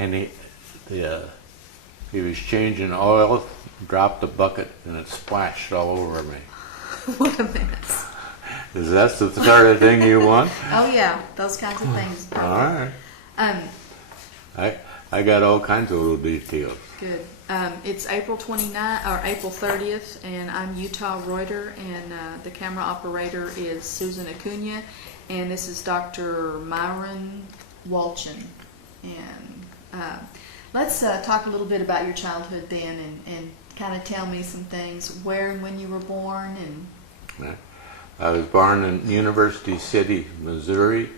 and he was changing oil, dropped the bucket, and it splashed all over me. What a mess. Is that the sort of thing you want? Oh yeah, those kinds of things. All right. Um, I got all kinds of little details. Good. It's April 29th or April 30th, and I'm Utah Reuter, and the camera operator is Susan Acuna, and this is Dr. Myron Woltjen. And let's talk a little bit about your childhood then, and kind of tell me some things, where and when you were born. And I was born in University City, Missouri,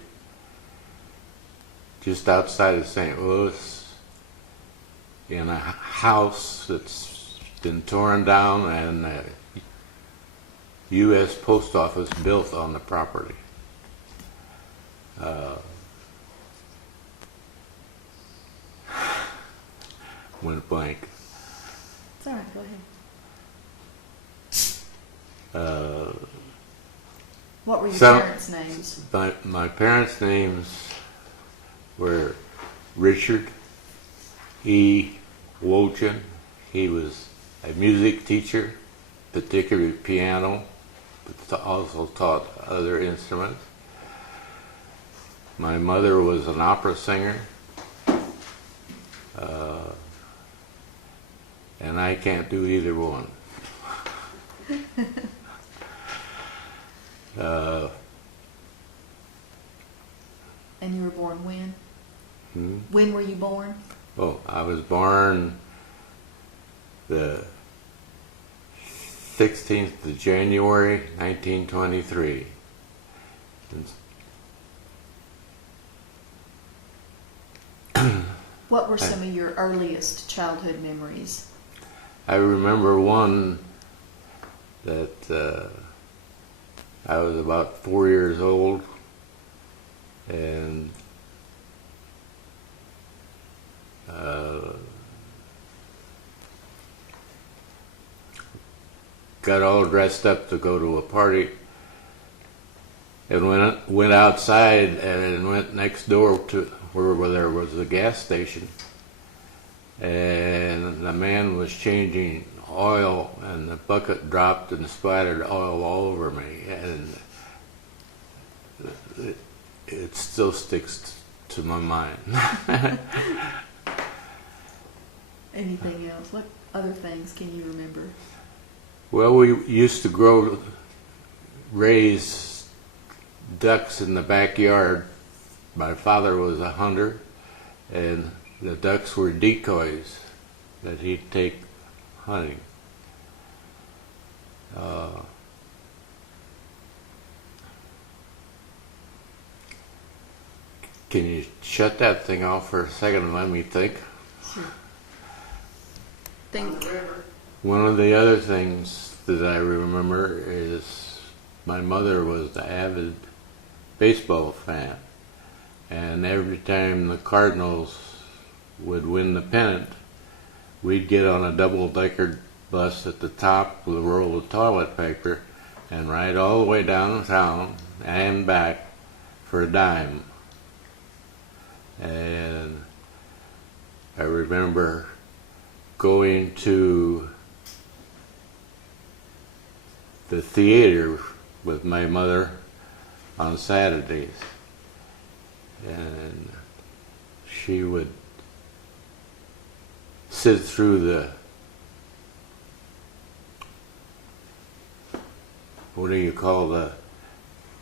just outside of St. Louis, in a house that's been torn down and a U.S. Post Office built on the property. Went blank. It's all right, go ahead. What were your parents' names? My parents' names were Richard E. Woltjen. He was a music teacher, particularly piano, but also taught other instruments. My mother was an opera singer, and I can't do either one. And you were born when? When were you born? Oh, I was born the 16th of January, 1923. What were some of your earliest childhood memories? I remember one that I was about 4 years old, and got all dressed up to go to a party, and went outside and went next door to where there was a gas station, and the man was changing oil, and the bucket dropped and splattered oil all over me, and it still sticks to my mind. Anything else? What other things can you remember? Well, we used to raise ducks in the backyard. My father was a hunter, and the ducks were decoys that he'd take hunting. Can you shut that thing off for a second and let me think? Sure. Think. One of the other things that I remember is my mother was an avid baseball fan, and every time the Cardinals would win the pennant, we'd get on a double-decker bus at the top with a roll of toilet paper and ride all the way downtown and back for a dime. And I remember going to the theater with my mother on Saturdays, and she would sit through the, what do you call the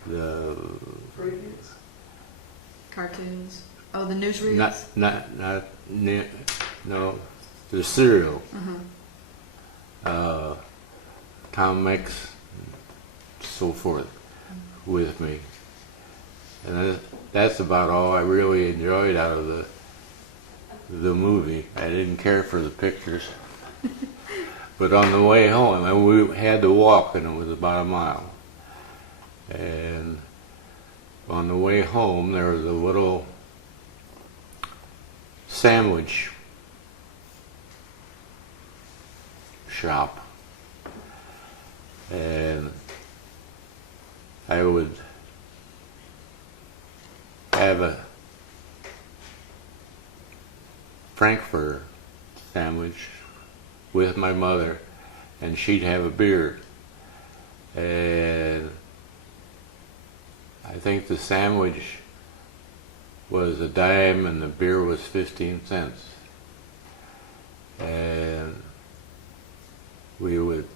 Previews? Cartoons. Oh, the newsreels? no, the cereal, Uh-huh. comics, so forth, with me. And that's about all I really enjoyed out of the movie. I didn't care for the pictures. But on the way home, and we had to walk, and it was about a mile. And on the way home, there was a little sandwich shop, and I would have Frankfurt sandwich with my mother, and she'd have a beer. And I think the sandwich was a dime and the beer was 15 cents. And we would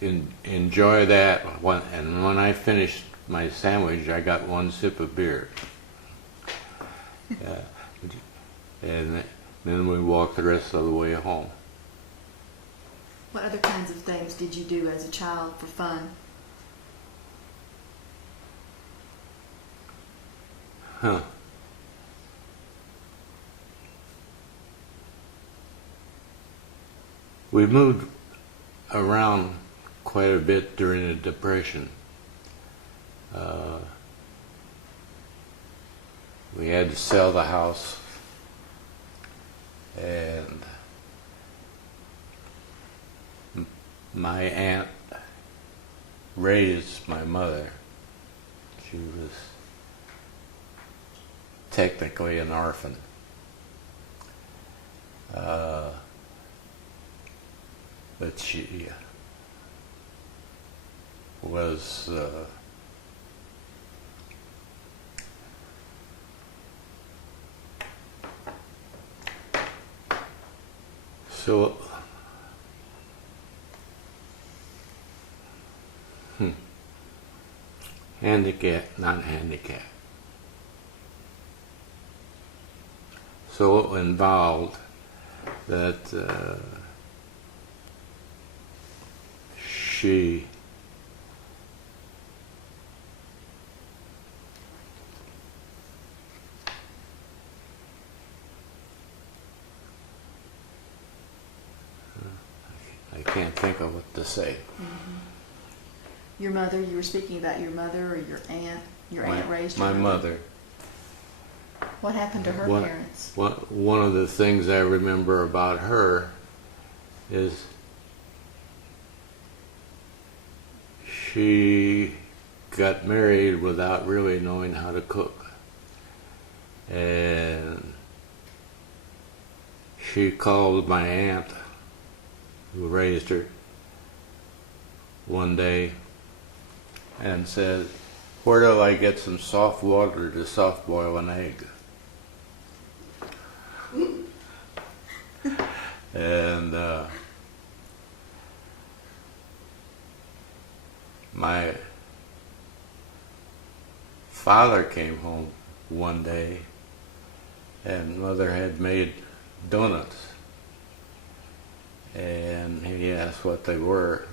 enjoy that. And when I finished my sandwich, I got one sip of beer. And then we walked the rest of the way home. What other kinds of things did you do as a child for fun? Huh. We moved around quite a bit during the Depression. We had to sell the house, and my aunt raised my mother. She was technically an orphan. But she was so not handicapped. So involved that she I can't think of what to say. Mm-hmm. Your mother, you were speaking about your mother or your aunt? Your aunt raised you? My mother. What happened to her parents? One of the things I remember about her is she got married without really knowing how to cook. And she called my aunt, who raised her, one day and said, "Where do I get some soft water to soft boil an egg?" And my father came home one day and Mother had made donuts, and he asked what they were,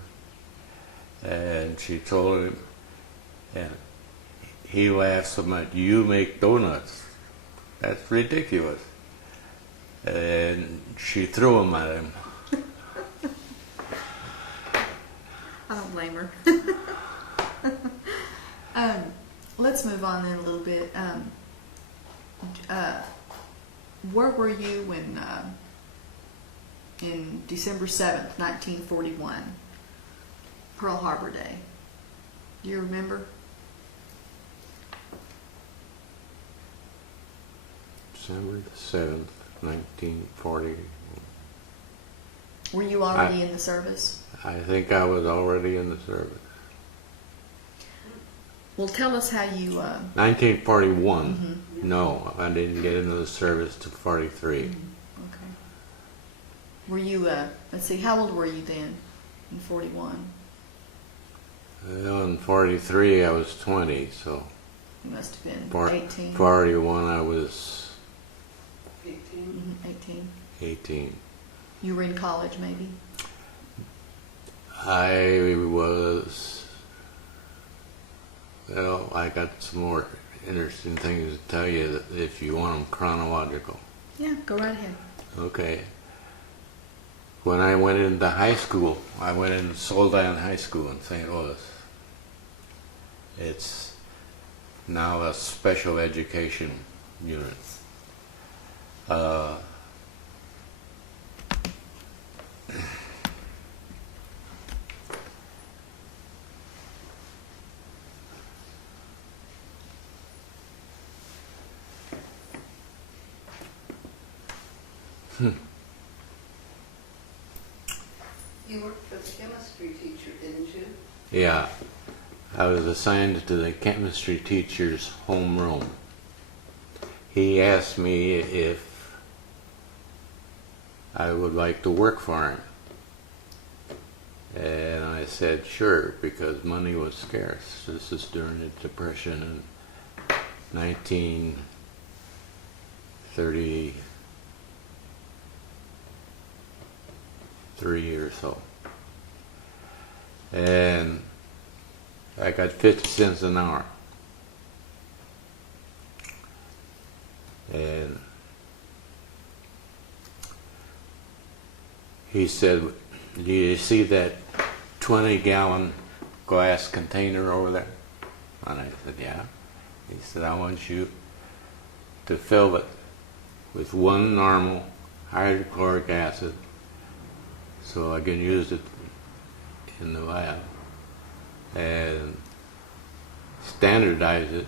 and she told him, and he laughed so much, "You make donuts? That's ridiculous." And she threw them at him. I don't blame her. Let's move on then a little bit. Where were you when, in December 7th, 1941, Pearl Harbor Day? Do you remember? December 7th, 1940. Were you already in the service? I think I was already in the service. Well, tell us how you... 1941. Mm-hmm. No, I didn't get into the service till 43. Mm-hmm. Okay. Were you, let's see, how old were you then in 41? Well, in 43 I was 20, so... You must have been 18. 41 I was... 18. Mm-hmm. 18. 18. You were in college, maybe? I was... Well, I got some more interesting things to tell you if you want them chronological. Yeah, go right ahead. Okay. When I went into high school, I went into Soldan High School in St. Louis. It's now a special education unit. You worked for the chemistry teacher, didn't you? Yeah, I was assigned to the chemistry teacher's homeroom. He asked me if I would like to work for him. And I said sure, because money was scarce. This is during the Depression in 1933 or so. And I got 50 cents an hour. And he said, "Do you see that 20-gallon glass container over there?" And I said, "Yeah." He said, "I want you to fill it with one normal hydrochloric acid so I can use it in the lab, and standardize it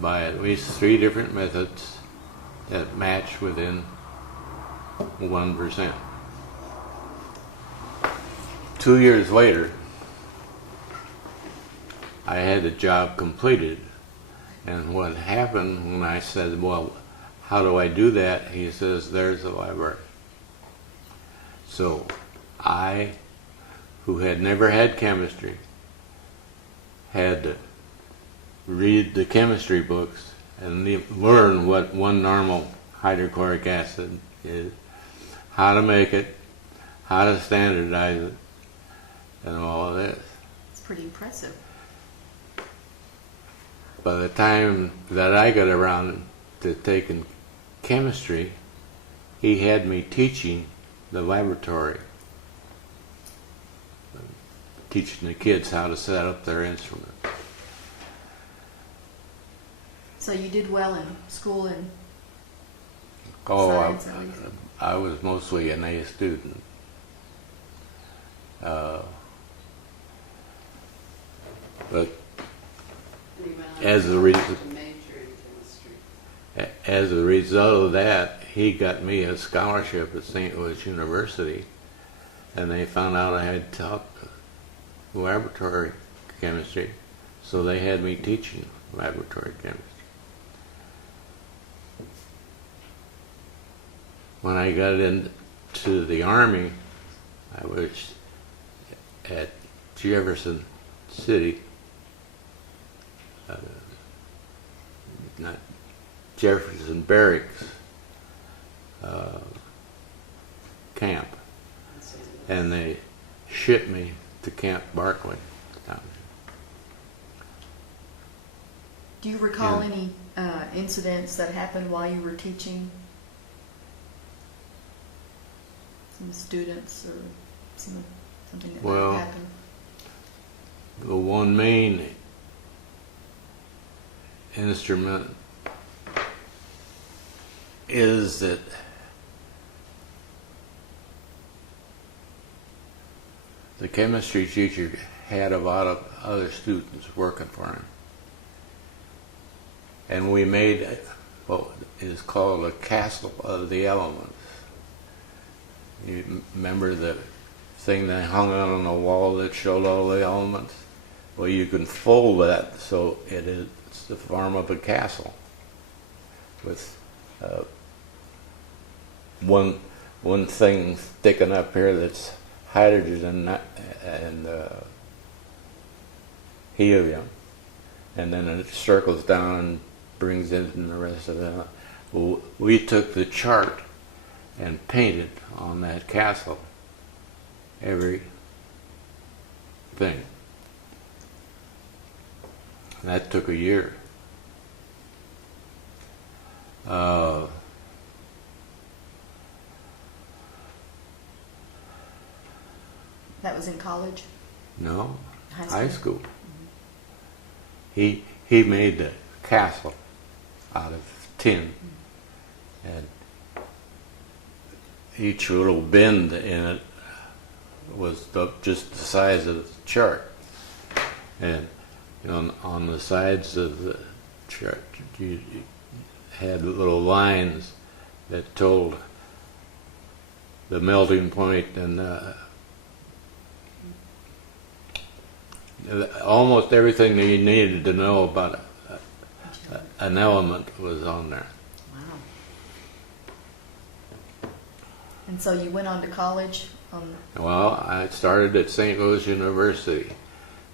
by at least 3 different methods that match within 1%. 2 years later, I had the job completed, and what happened when I said, "Well, how do I do that?" He says, "There's the library." So I, who had never had chemistry, had to read the chemistry books and learn what one normal hydrochloric acid is, how to make it, how to standardize it, and all of this. It's pretty impressive. By the time that I got around to taking chemistry, he had me teaching the laboratory, teaching the kids how to set up their instruments. So you did well in school and Oh, science, at least? I was mostly an A student. But And you went on As to a reason- to major in chemistry. as a result of that, he got me a scholarship at St. Louis University, and they found out I had taught laboratory chemistry, so they had me teaching laboratory chemistry. When I got into the Army, I was at Jefferson City, not Jefferson Barracks camp, and they shipped me to Camp Barkeley down Do you recall Yeah. any incidents that happened while you were teaching? Some students or something that might Well, have happened? there. The one main instrument is that the chemistry teacher had a lot of other students working for him. And we made what is called a castle of the elements. You remember the thing they hung out on the wall that showed all the elements? Well, you can fold that so it's the form of a castle with one thing sticking up here that's hydrogen and helium, and then it circles down and brings in the rest of it. Well, we took the chart and painted on that castle every thing. And that took a year. That was in college? No, High high school? school. He made the castle out of tin, and each little bend in it was just the size of the chart. And on the sides of the chart, you had little lines that told the melting point, and almost everything that you needed to know about an element was on there. Wow. And so you went on to college? Well, I started at St. Louis University,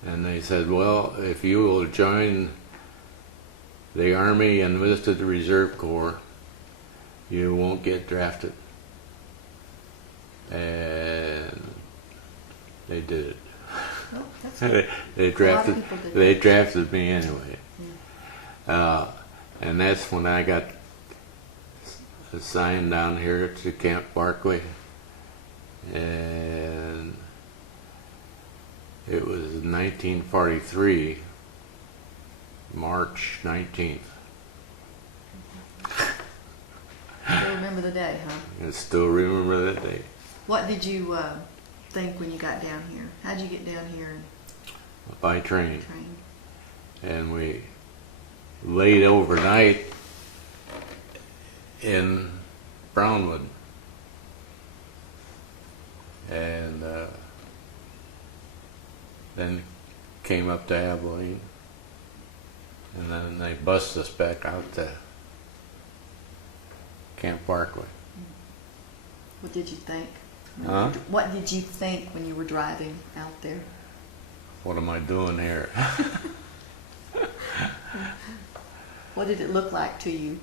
and they said, well, if you will join the Army and enlisted the Reserve Corps, you won't get drafted. And they did it. Oh, that's good. They A lot of drafted. people did They that. drafted me anyway, and that's when I got assigned down here to Camp Barkeley, and it was 1943, March 19th. You remember the day, huh? I still remember that day. What did you think when you got down here? How'd you get down here and By train, train? and we laid overnight in Brownwood, and then came up to Abilene, and then they bussed us back out to Camp Barkeley. What did you think? Huh? What did you think when you were driving out there? What am I doing here? What did it look like to you?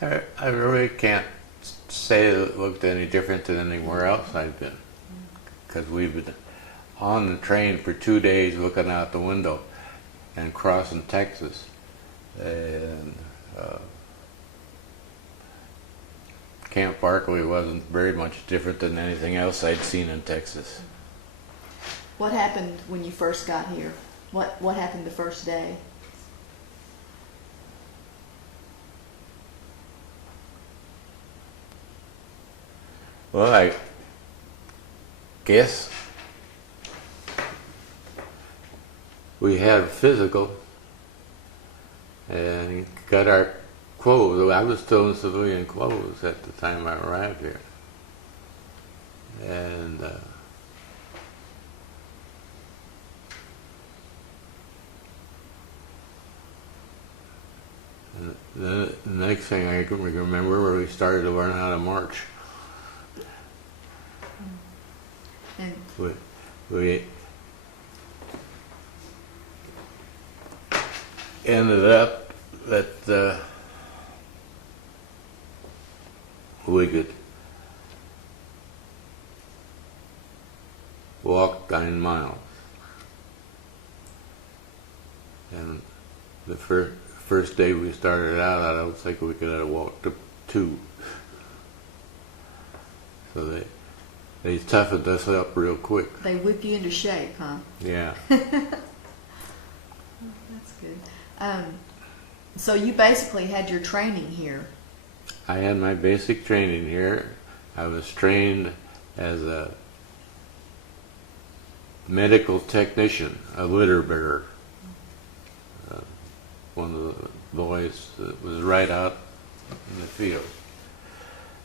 I really can't say that it looked any different than anywhere else I've been, because we've been on the train for 2 days looking out the window and crossing Texas, and Camp Barkeley wasn't very much different than anything else I'd seen in Texas. What happened when you first got here? What happened the first day? Well, I guess we had a physical and got our clothes. I was still in civilian clothes at the time I arrived here. And the next thing I can remember, we started to learn how to march. And We ended up that we could walk 9 miles, and the first day we started out, I don't think we could have walked up 2. So they toughened us up real quick. they whip you into shape, huh? Yeah. That's good. So you basically had your training here. I had my basic training here. I was trained as a medical technician, a litter bearer. One of the boys that was right out in the field.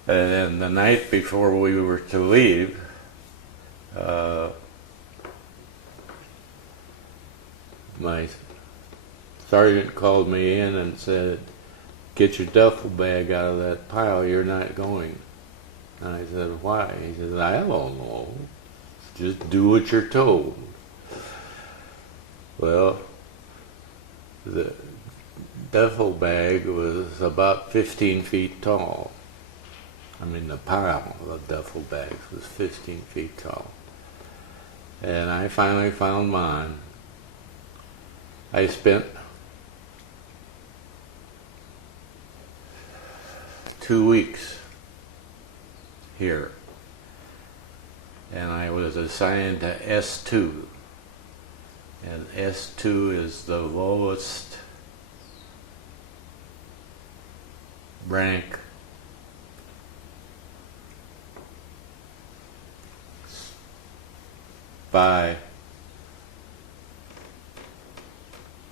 And the night before we were to leave, my sergeant called me in and said, "Get your duffel bag out of that pile, you're not going." And I said, "Why?" He said, "I don't know. Just do what you're told." Well, the duffel bag was about 15 feet tall. I mean, the pile of duffel bags was 15 feet tall. And I finally found mine. I spent 2 weeks here, and I was assigned to S2, and S2 is the lowest rank spy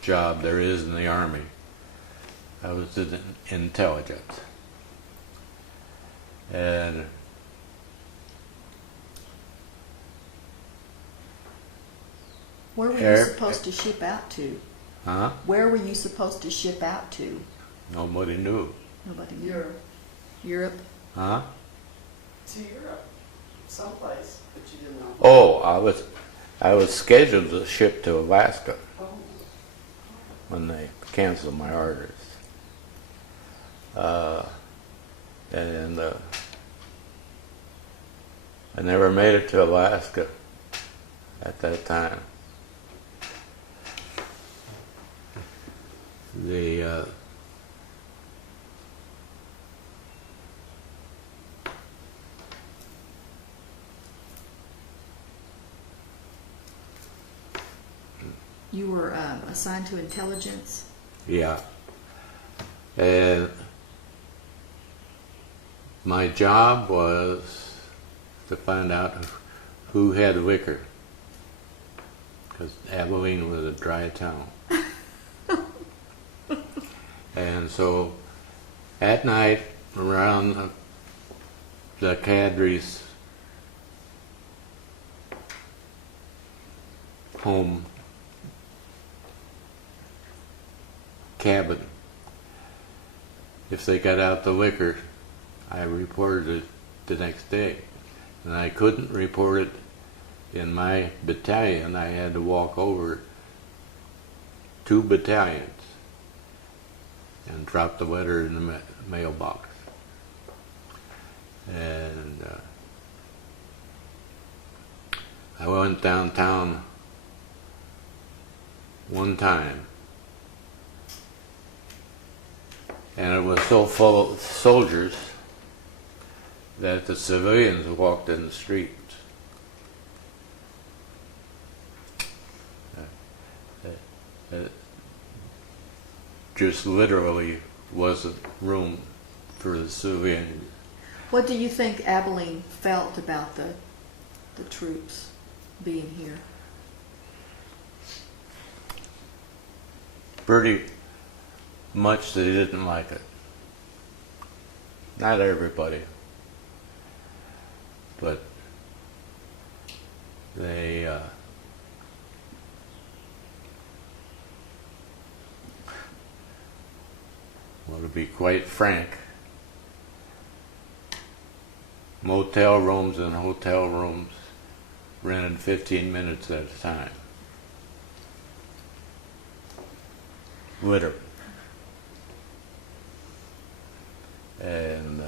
job there is in the Army. I was in intelligence. And Where were you Air- supposed to ship out to? huh? Where were you supposed to ship out to? Nobody knew. Nobody knew. Europe. Europe? Huh? To Europe, someplace, but you didn't know. Oh, I was scheduled to ship to Alaska Oh. when they canceled my orders. And I never made it to Alaska at that time. The You were assigned to intelligence? yeah, and my job was to find out who had liquor, because Abilene was a dry town. And so at night around the cadre's home cabin, if they got out the liquor, I reported it the next day. And I couldn't report it in my battalion. I had to walk over 2 battalions and drop the letter in the mailbox. And I went downtown one time, and it was so full of soldiers that the civilians walked in the streets. It just literally wasn't room for the civilians. What do you think Abilene felt about the troops being here? Pretty much they didn't like it. Not everybody, but they well, to be quite frank, motel rooms and hotel rooms rented 15 minutes at a time. Literally. And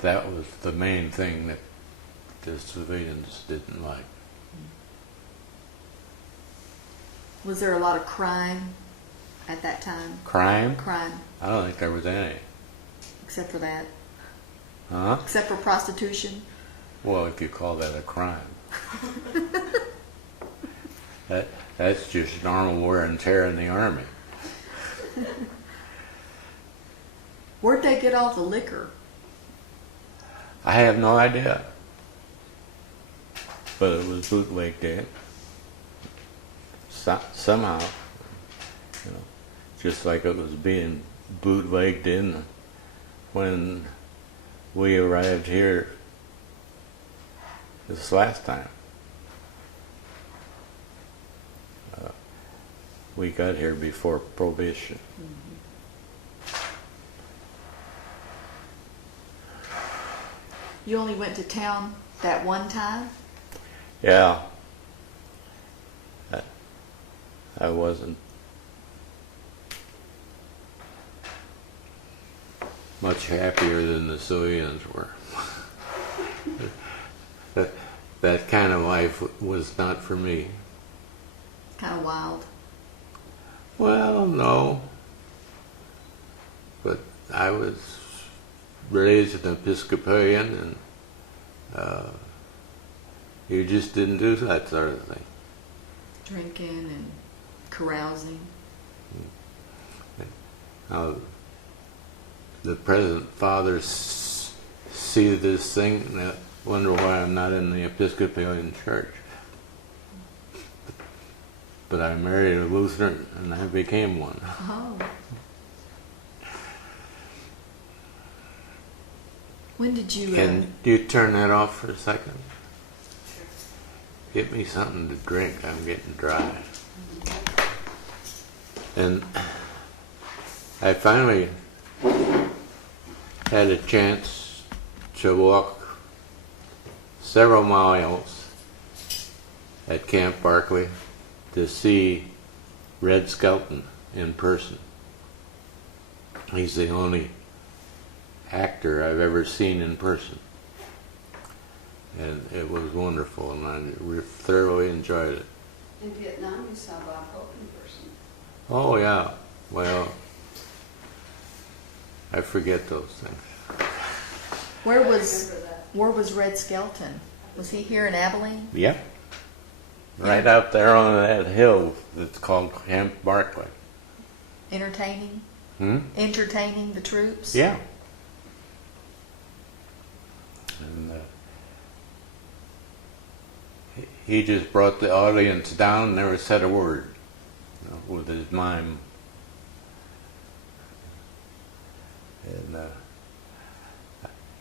that was the main thing that the civilians didn't like. Was there a lot of crime at that time? Crime? Crime, I don't think there was any. except for that. Huh? Except for prostitution. Well, if you call that a crime. That's just normal wear and tear in the Army. Where'd they get all the liquor? I have no idea. But it was bootlegged in. Somehow, you know, just like it was being bootlegged in when we arrived here this last time. We got here before Prohibition. You only went to town that one time? Yeah. I wasn't much happier than the civilians were. That kind of life was not for me. Kind of wild. Well, no. But I was raised an Episcopalian, and you just didn't do that sort of thing. Drinking and carousing. Now, the present fathers see this thing and wonder why I'm not in the Episcopalian church. but I married a Lutheran and I became one. Oh. When did you? Can you turn that off for a second? Get me something to drink. I'm getting dry. And I finally had a chance to walk several miles at Camp Barkeley to see Red Skelton in person. He's the only actor I've ever seen in person. And it was wonderful, and I thoroughly enjoyed it. In Vietnam, you saw Bob Hope in person. Oh, yeah. Well, I forget those things. Where I was remember that. Where was Red Skelton? Was he here in Abilene? Yep. Right out there on that hill that's called Camp Barkeley. Entertaining? Hmm? Entertaining the troops? Yeah. And he just brought the audience down and never said a word, with his mime. And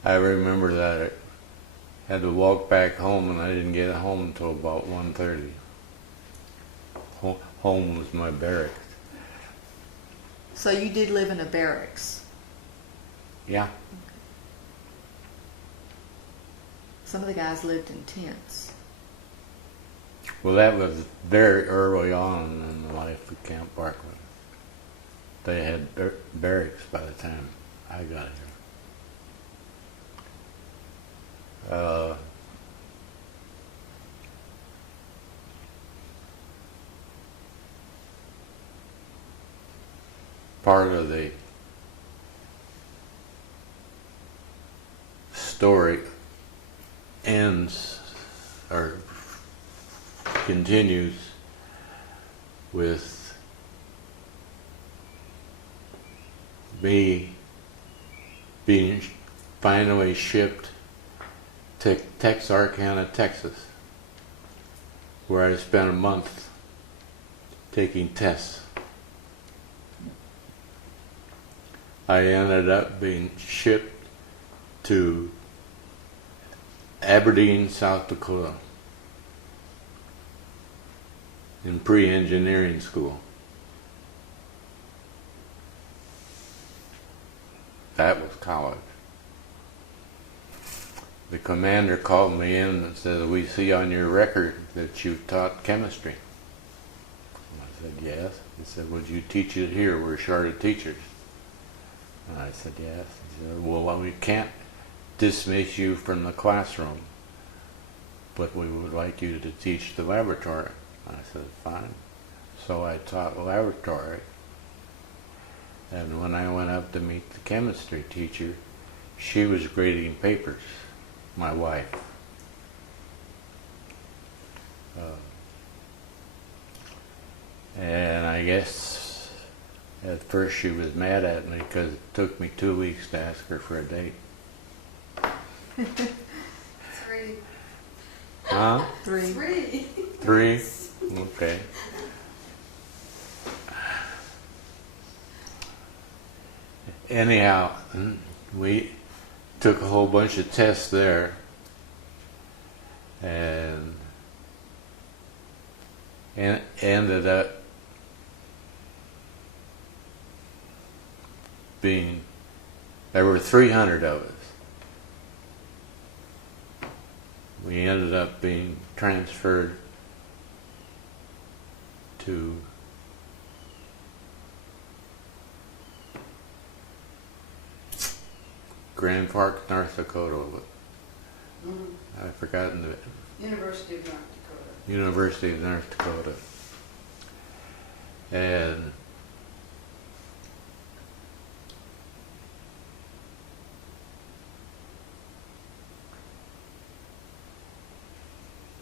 I remember that I had to walk back home, and I didn't get home until about 1:30. Home was my barracks. So you did live in a barracks. Yeah. Some of the guys lived in tents. Well, that was very early on in the life of Camp Barkeley. They had barracks by the time I got here. Part of the story ends or continues with me being finally shipped to Texarkana, Texas, where I spent a month taking tests. I ended up being shipped to Aberdeen, South Dakota, in pre-engineering school. That was college. The commander called me in and said, "We see on your record that you taught chemistry." I said, "Yes." He said, "Would you teach it here? We're short of teachers." And I said, "Yes." He said, "Well, we can't dismiss you from the classroom, but we would like you to teach the laboratory." I said, "Fine." So I taught laboratory. And when I went up to meet the chemistry teacher, she was grading papers, my wife. And I guess at first she was mad at me because it took me 2 weeks to ask her for a date. 3. Huh? 3. 3. 3? Okay. Anyhow, we took a whole bunch of tests there, and ended up being, there were 300 of us. We ended up being transferred to Grand Forks, North Dakota. I've forgotten the University of North Dakota. University of North Dakota. And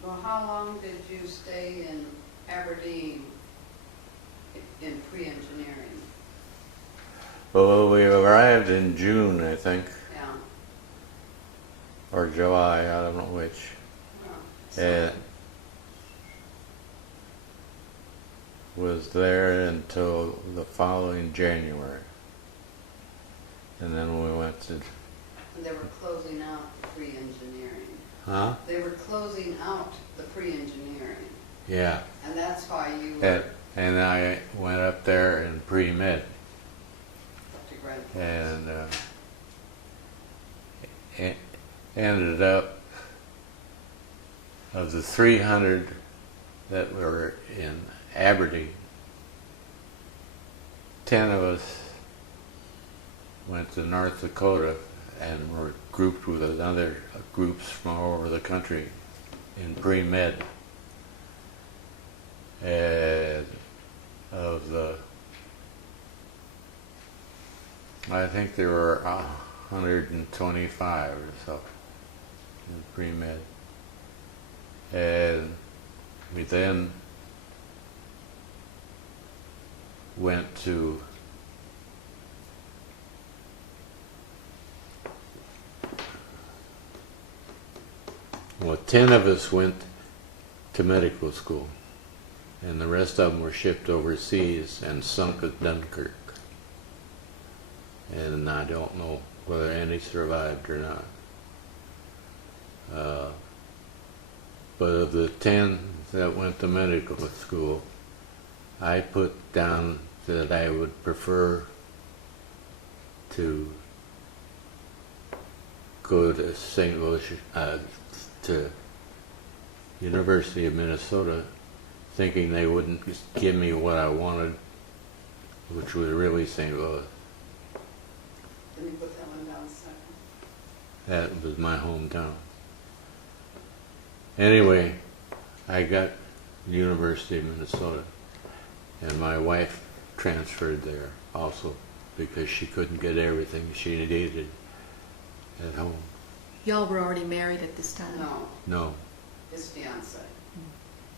Well, how long did you stay in Aberdeen in pre-engineering? well, we arrived in June, I think, Yeah. or July, I don't know which. Oh, so And was there until the following January. And then we went to, And they were closing out the pre-engineering. huh? They were closing out the pre-engineering. Yeah. And that's why you were And I went up there in pre-med. to Grand Forks. And ended up, of the 300 that were in Aberdeen, 10 of us went to North Dakota and were grouped with other groups from all over the country in pre-med. And of the, I think there were 125 or so in pre-med. And we then went to well, 10 of us went to medical school, and the rest of them were shipped overseas and sunk at Dunkirk. And I don't know whether any survived or not. But of the 10 that went to medical school, I put down that I would prefer to go to St. Louis, to University of Minnesota, thinking they wouldn't give me what I wanted, which was really St. Louis. Let me put that one down a second. That was my hometown. Anyway, I got University of Minnesota, and my wife transferred there also because she couldn't get everything she needed at home. Y'all were already married at this time? No, No, his fiance.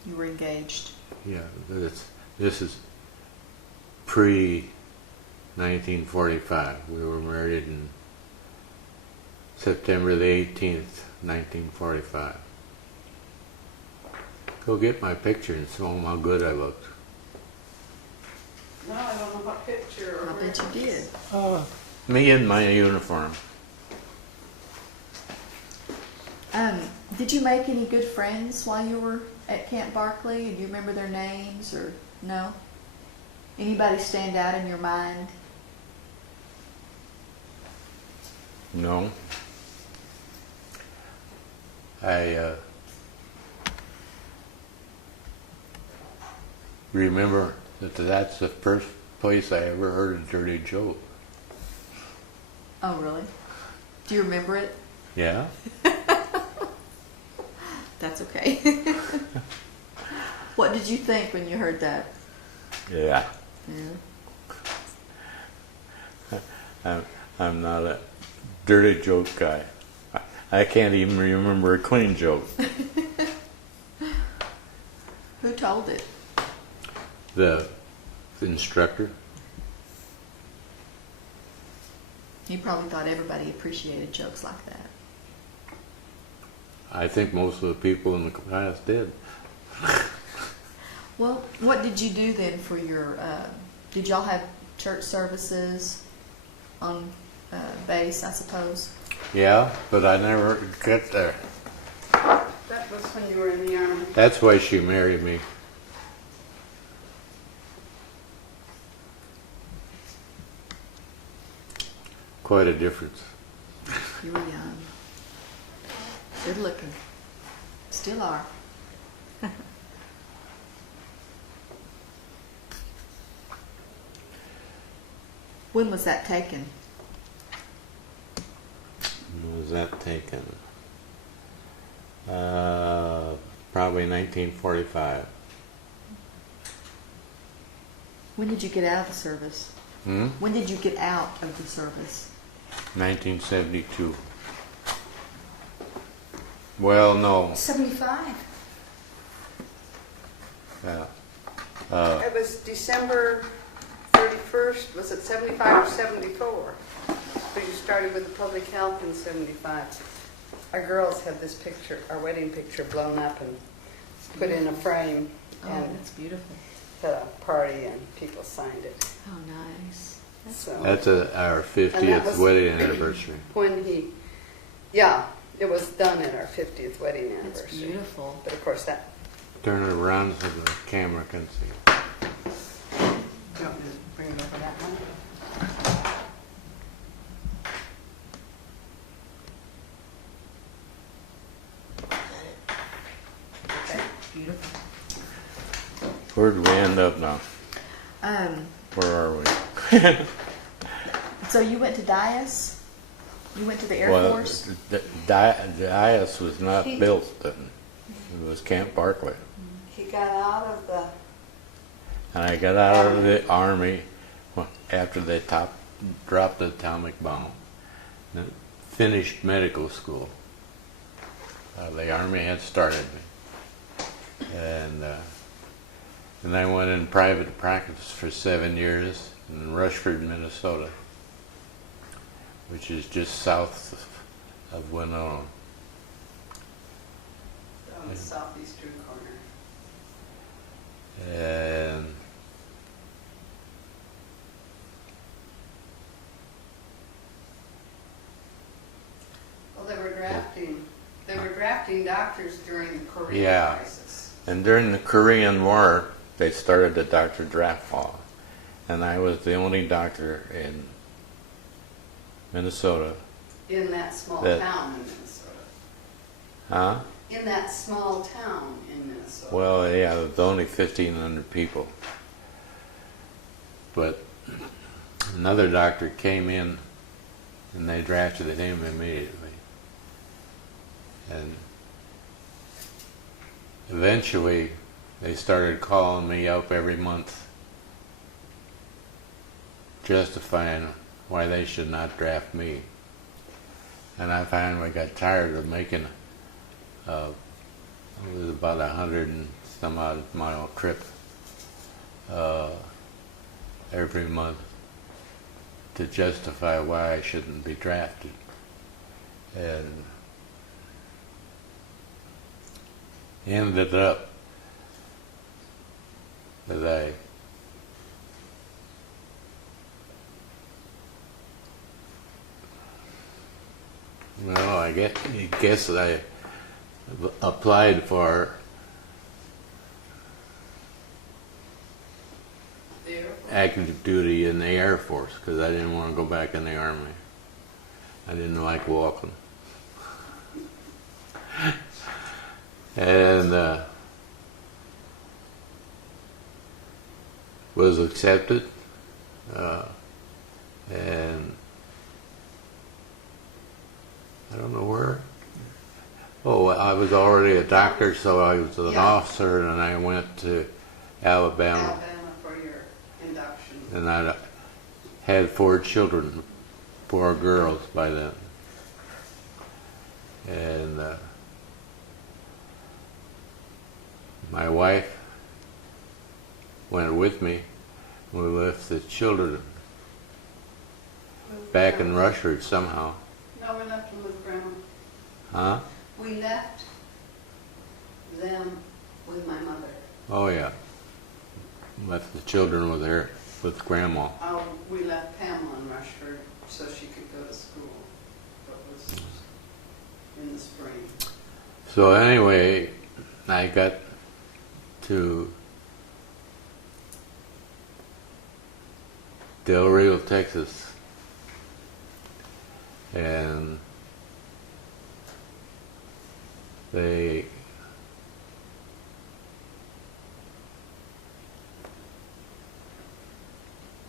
You were engaged? yeah, this is pre-1945. We were married in September the 18th, 1945. Go get my picture and show them how good I looked. No, I don't know what picture or I bet you did. Me in my uniform. Did you make any good friends while you were at Camp Barkeley? Do you remember their names or no? Anybody stand out in your mind? No. I remember that that's the first place I ever heard a dirty joke. Oh, really? Do you remember it? Yeah? That's okay. What did you think when you heard that? Yeah. Yeah. I'm not a dirty joke guy. I can't even remember a clean joke. Who told it? The instructor. He probably thought everybody appreciated jokes like that. I think most of the people in the class did. Well, what did you do then for your, did y'all have church services on base, I suppose? Yeah, but I never got there. That was when you were in the Army. That's why she married me. Quite a difference. You were young. Good looking. Still are. When was that taken? When was that taken? Probably 1945. When did you get out of the service? When did you get out of the service? 1972. Well, no. 75. Yeah. It was December 31st, was it 75 or 74? But you started with the public health in 75. Our girls had this picture, our wedding picture, blown up and put in a frame. Oh, And that's beautiful. had a party and people signed it. Oh, nice. That's So That's our 50th was- wedding anniversary. when he, yeah, it was done at our 50th wedding That's anniversary. beautiful. But of course that, Turn it around so the camera can see. do you want me to bring it over that one? Okay. Beautiful. Where did we end up now? Where are we? So you went to Dias? You went to the Air Well, Force? the IS was not built then. It was Camp Barkeley. He got out of the, And I got out of the Army after they dropped the atomic bomb. And finished medical school. The Army had started me. And I went in private practice for 7 years in Rushford, Minnesota, which is just south of Winona. on the southeastern corner. And Well, they were drafting doctors during the Korean Yeah. crisis. And during the Korean War, they started the doctor draft law. And I was the only doctor in Minnesota. In that small That- town in Minnesota. Huh? In that small town in Minnesota. Well, yeah, there was only 1,500 people. But another doctor came in and they drafted him immediately. And eventually they started calling me up every month justifying why they should not draft me. And I finally got tired of making it was about 100 and some odd mile trip every month to justify why I shouldn't be drafted. And ended up that I guess I applied for There. active duty in the Air Force because I didn't want to go back in the Army. I didn't like walking. And was accepted. And I don't know where. Oh, I was already a doctor, so I was an Yeah. officer, and I went to Alabama. Alabama for your induction. And I had 4 children, 4 girls by then. And my wife went with me. We left the children back in Rushford somehow. No, we left them with Grandma. Huh? We left them with my mother. Oh, yeah. Left the children with her, with Grandma. Oh, we left Pamela in Rushford so she could go to school. That was in the spring. So anyway, I got to Del Rio, Texas, and they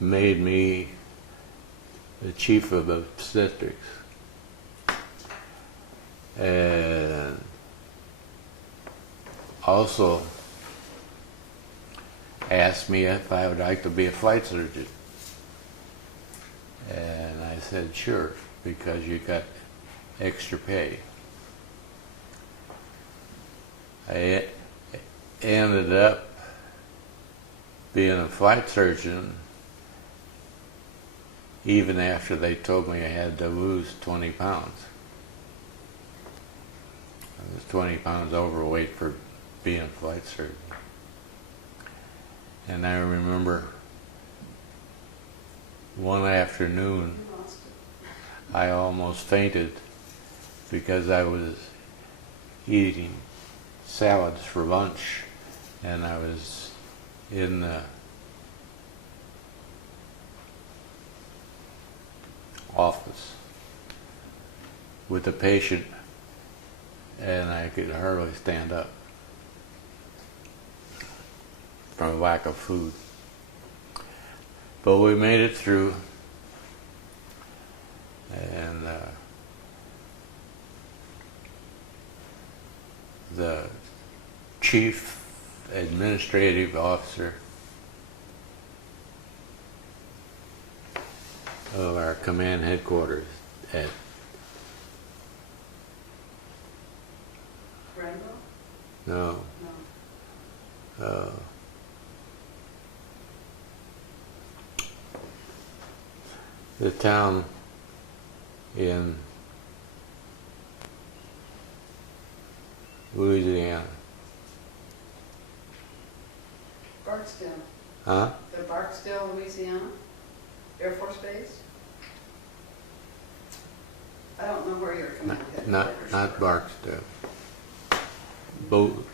made me the chief of obstetrics. And also asked me if I would like to be a flight surgeon. And I said, sure, because you got extra pay. I ended up being a flight surgeon even after they told me I had to lose 20 pounds. I was 20 pounds overweight for being a flight surgeon. And I remember one afternoon You lost it. I almost fainted because I was eating salads for lunch, and I was in the office with a patient, and I could hardly stand up from lack of food. But we made it through, and the chief administrative officer of our command headquarters at Granville? no No. the town in Louisiana. Barksdale. Huh? The Barksdale, Louisiana Air Force Base? I don't know where your command headquarters Not were. Barksdale. Both.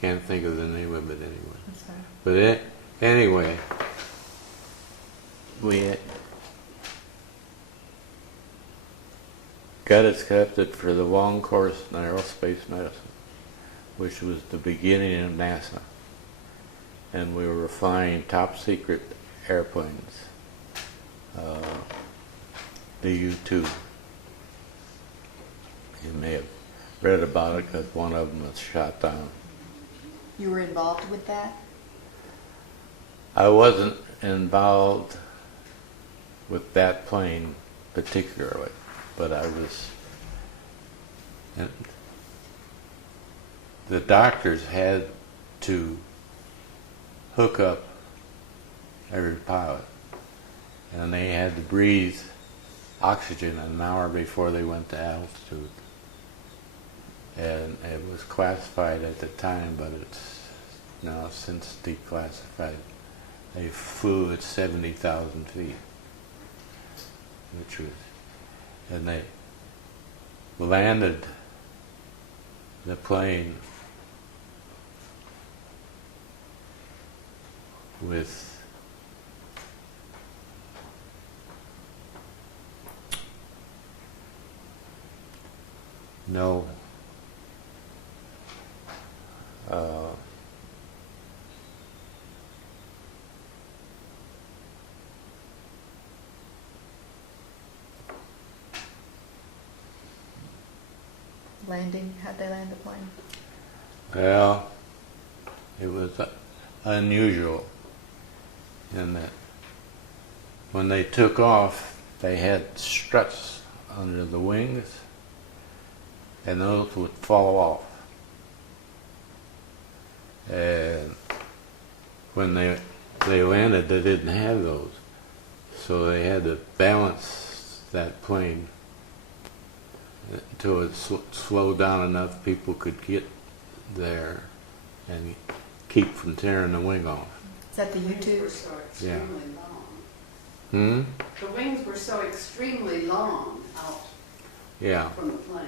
Can't think of the name of it anyway. That's fine. But anyway, we got accepted for the long course in aerospace medicine, which was the beginning of NASA. And we were flying top secret airplanes, the U-2. You may have read about it because one of them was shot down. You were involved with that? I wasn't involved with that plane particularly, but I was. And the doctors had to hook up every pilot, and they had to breathe oxygen an hour before they went to altitude. And it was classified at the time, but it's now since declassified. They flew at 70,000 feet, which was, and they landed the plane with no Landing? How'd they land the plane? well, it was unusual in that when they took off, they had struts under the wings, and those would fall off. And when they landed, they didn't have those, so they had to balance that plane until it slowed down enough people could get there and keep from tearing the wing off. Is that the The wings were U-2? so extremely long. Hmm? The wings were so extremely long out Yeah. from the plane.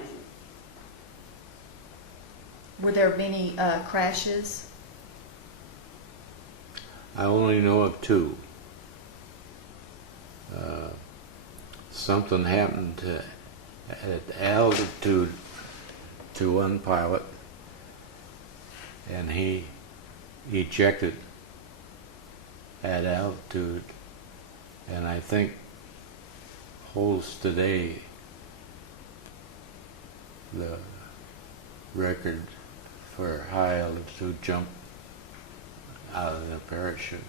Were there many crashes? I only know of two. Something happened at altitude to one pilot, and he ejected at altitude, and I think holds today the record for high altitude jump out of the parachute.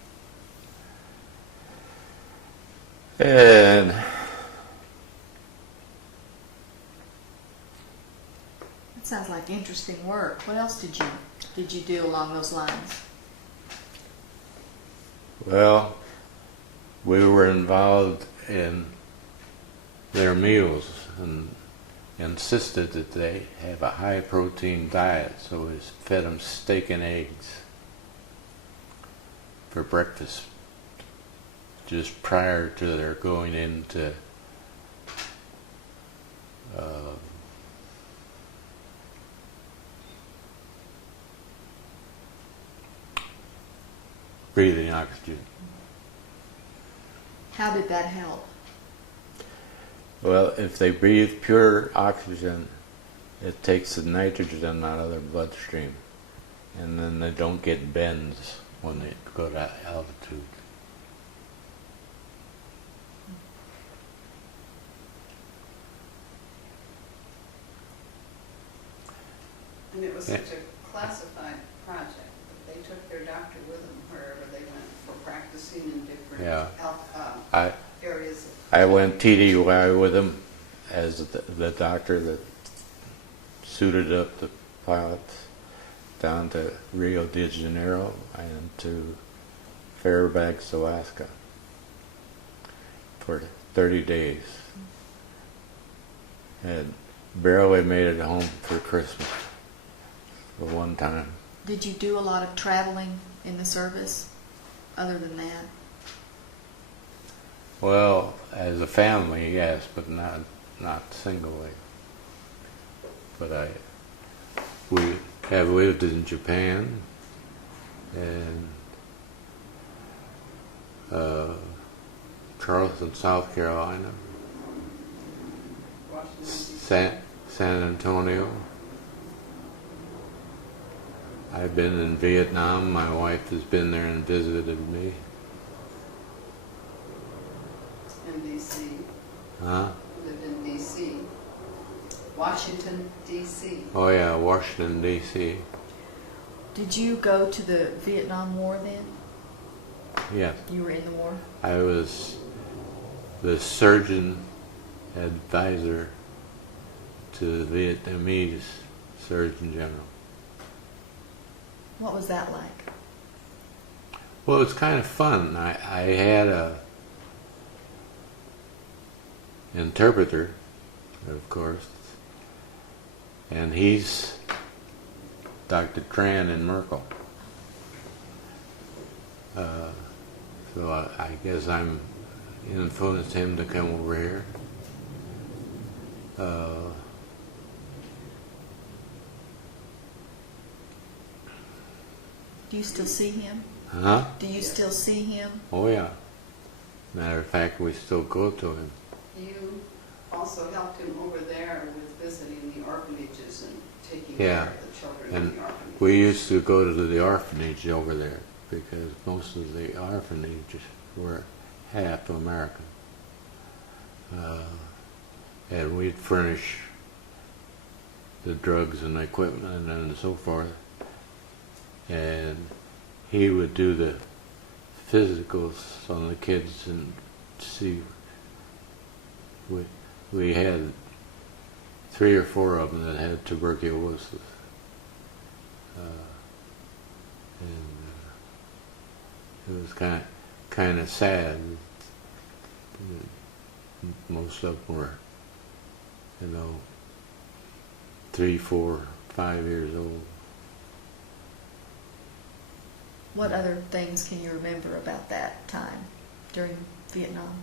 And That sounds like interesting work. What else did you do along those lines? well, we were involved in their meals, and insisted that they have a high protein diet, so we fed them steak and eggs for breakfast just prior to their going into breathing oxygen. How did that help? Well, if they breathe pure oxygen, it takes the nitrogen out of their bloodstream, and then they don't get bends when they go to altitude. And it was such a classified project that they took their doctor with them wherever they went for practicing in different I areas. I went TDY with him as the doctor that suited up the pilots down to Rio de Janeiro and to Fairbanks, Alaska for 30 days. And barely made it home for Christmas for one time. Did you do a lot of traveling in the service other than that? Well, as a family, yes, but not singly. But we have lived in Japan and Charleston, South Carolina, San Antonio. I've been in Vietnam. My wife has been there and visited me. In D.C. Huh? Lived in D.C. Washington, D.C. Oh yeah, Washington, D.C. Did you go to the Vietnam War then? Yes. You were in the war? I was the surgeon advisor to the Vietnamese Surgeon General. What was that like? Well, it was kind of fun. I had a interpreter, of course, and he's Dr. Tran in Merkel. So I guess I'm influenced him to come over here. Do you still see him? Huh? Do you still see him? Oh yeah. Matter of fact, we still go to him. You also helped him over there with visiting the orphanages and taking Yeah. care of the children And in the orphanages. we used to go to the orphanage over there because most of the orphanages were half American. And we'd furnish the drugs and equipment and so forth. And he would do the physicals on the kids and see. We had 3 or 4 of them that had tuberculosis. And it was kind of sad. Most of them were, 3, 4, 5 years old. What other things can you remember about that time during Vietnam?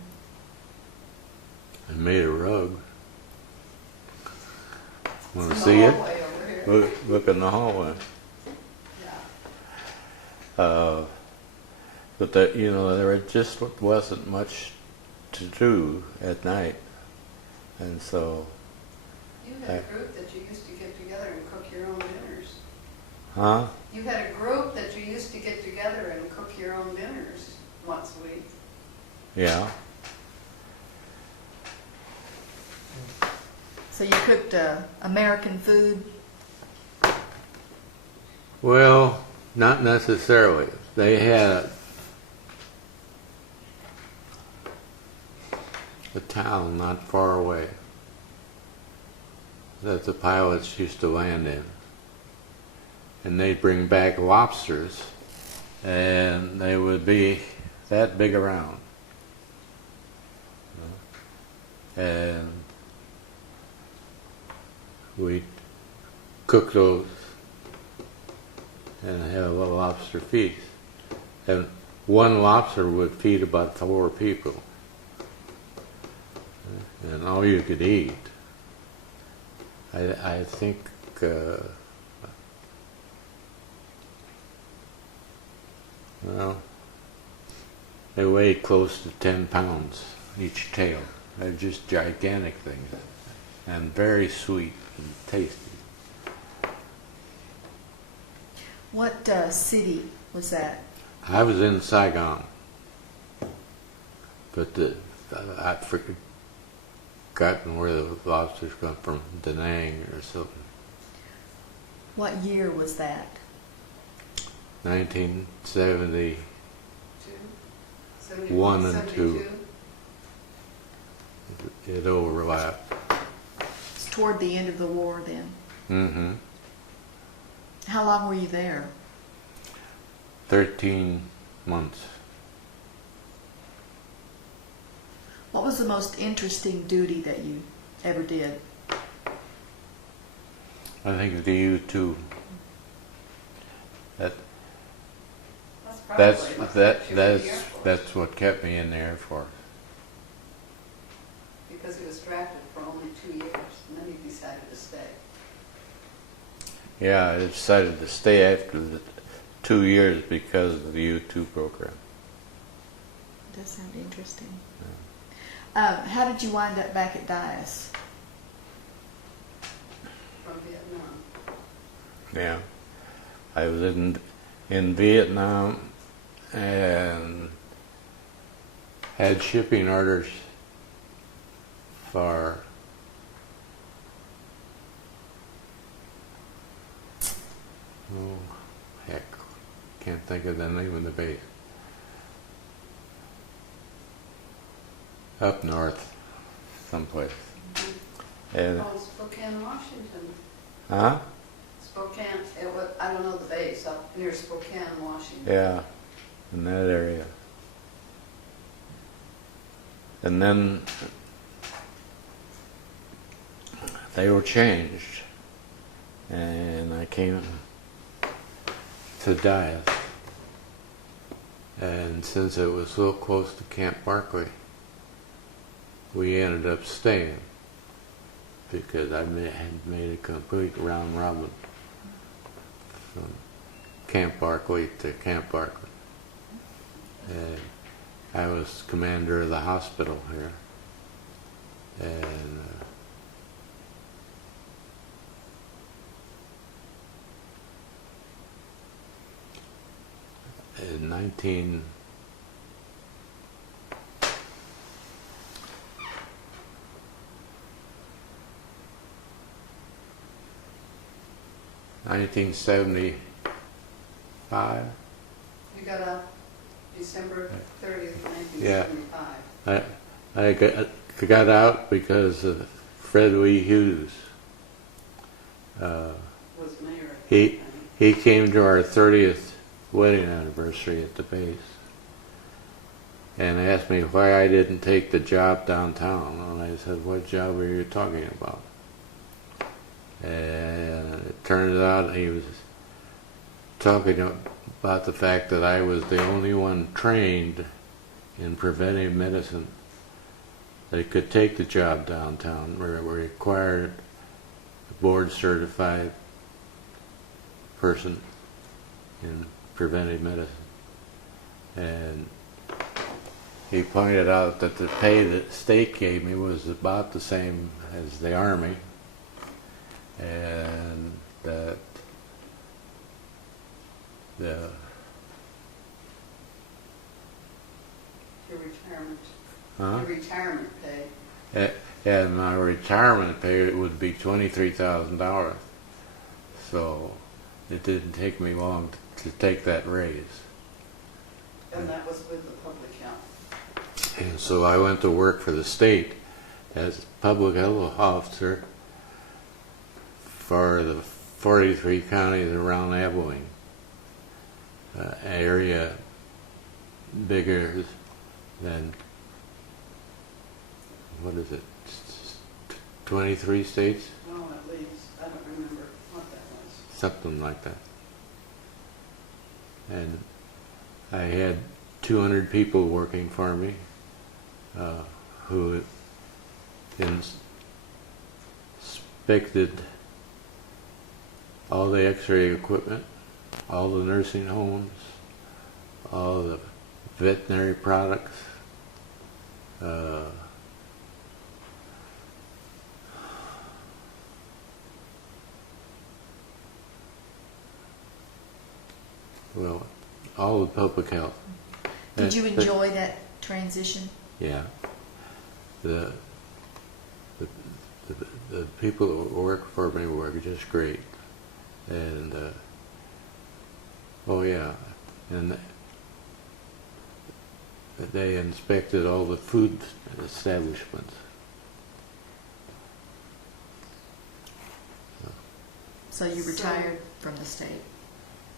I made a rug. Want to It's in see the it? hallway over here. Look in the hallway. Yeah. But there just wasn't much to do at night, and so. You had a group that you used to get together and cook your own dinners. Huh? You had a group that you used to get together and cook your own dinners once a week. Yeah. So you cooked American food? Well, not necessarily. They had a town not far away that the pilots used to land in. And they'd bring back lobsters, and they would be that big around. And we'd cook those and have a lobster feast. And one lobster would feed about 4 people. And all you could eat. I think well, they weighed close to 10 pounds each tail. They're just gigantic things and very sweet and tasty. What city was that? I was in Saigon, but I'd forgotten where the lobsters come from, Da Nang or something. What year was that? 1970. 71 and 2. It overlapped. It's toward the end of the war then. Mm-hmm. How long were you there? 13 months. What was the most interesting duty that you ever did? I think the U-2. That's probably That's what that kept you in the Air Force, that's what kept me in the Air Force. Because he was drafted for only 2 years, and then he decided to stay. Yeah, I decided to stay after the 2 years because of the U-2 program. It does sound interesting. How did you wind up back at Dias? From Vietnam. Yeah, I was in Vietnam and had shipping orders for heck, can't think of the name of the base. Up north, someplace. And Oh, Spokane, Washington. huh? Spokane, I don't know the base, up near Spokane, Washington. Yeah, in that area. And then they were changed, and I came to Dias. And since it was so close to Camp Barkeley, we ended up staying because I had made a complete round robin from Camp Barkeley to Camp Barkeley. And I was commander of the hospital here. And in 1975. You got out December 30th, Yeah. 1975. I got out because of Fred W. Hughes. Was mayor at He that time. he came to our 30th wedding anniversary at the base and asked me why I didn't take the job downtown. And I said, "What job are you talking about?" And it turns out he was talking about the fact that I was the only one trained in preventive medicine that could take the job downtown, where it required a board-certified person in preventive medicine. And he pointed out that the pay that the state gave me was about the same as the Army, and that the Your retirement. huh? Your retirement pay. And my retirement pay would be $23,000. So it didn't take me long to take that raise. And that was with the public health. And so I went to work for the state as a public health officer for the 43 counties around Abilene. Area bigger than, what is it, 23 states? Well, leaves. I don't remember what that was. something like that. And I had 200 people working for me who inspected all the x-ray equipment, all the nursing homes, all the veterinary products, well, all the public health. Did you But- enjoy that transition? Yeah. The, the people that work for me were just great. And, oh yeah, and they inspected all the food establishments. So you So- retired from the state?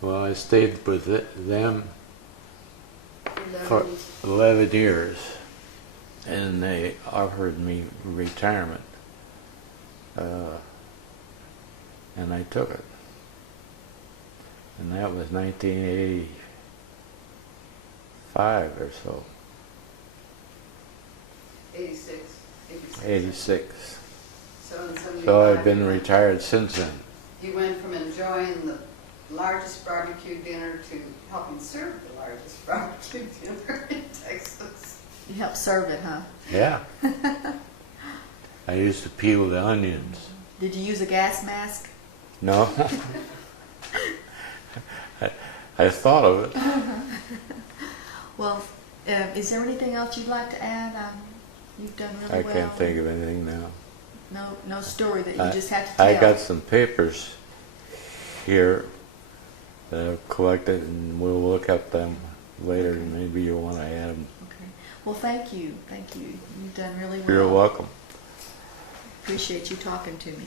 Well, I stayed with them for 11. 11 years, and they offered me retirement, and I took it. And that was 1985 or so, 86. 86. So in 75. So I've been retired since then. You went from enjoying the largest barbecue dinner to helping serve the largest barbecue dinner in Texas. You helped serve it, huh? Yeah. I used to peel the onions. Did you use a gas mask? No. I thought of it. Well, is there anything else you'd like to add? You've done really I well. can't think of anything now. No story that you just have to tell. I got some papers here that I've collected, and we'll look at them later. Okay. Maybe you'll want to add them. Okay. Well, thank you. Thank you. You've done really well. You're welcome. Appreciate you talking to me.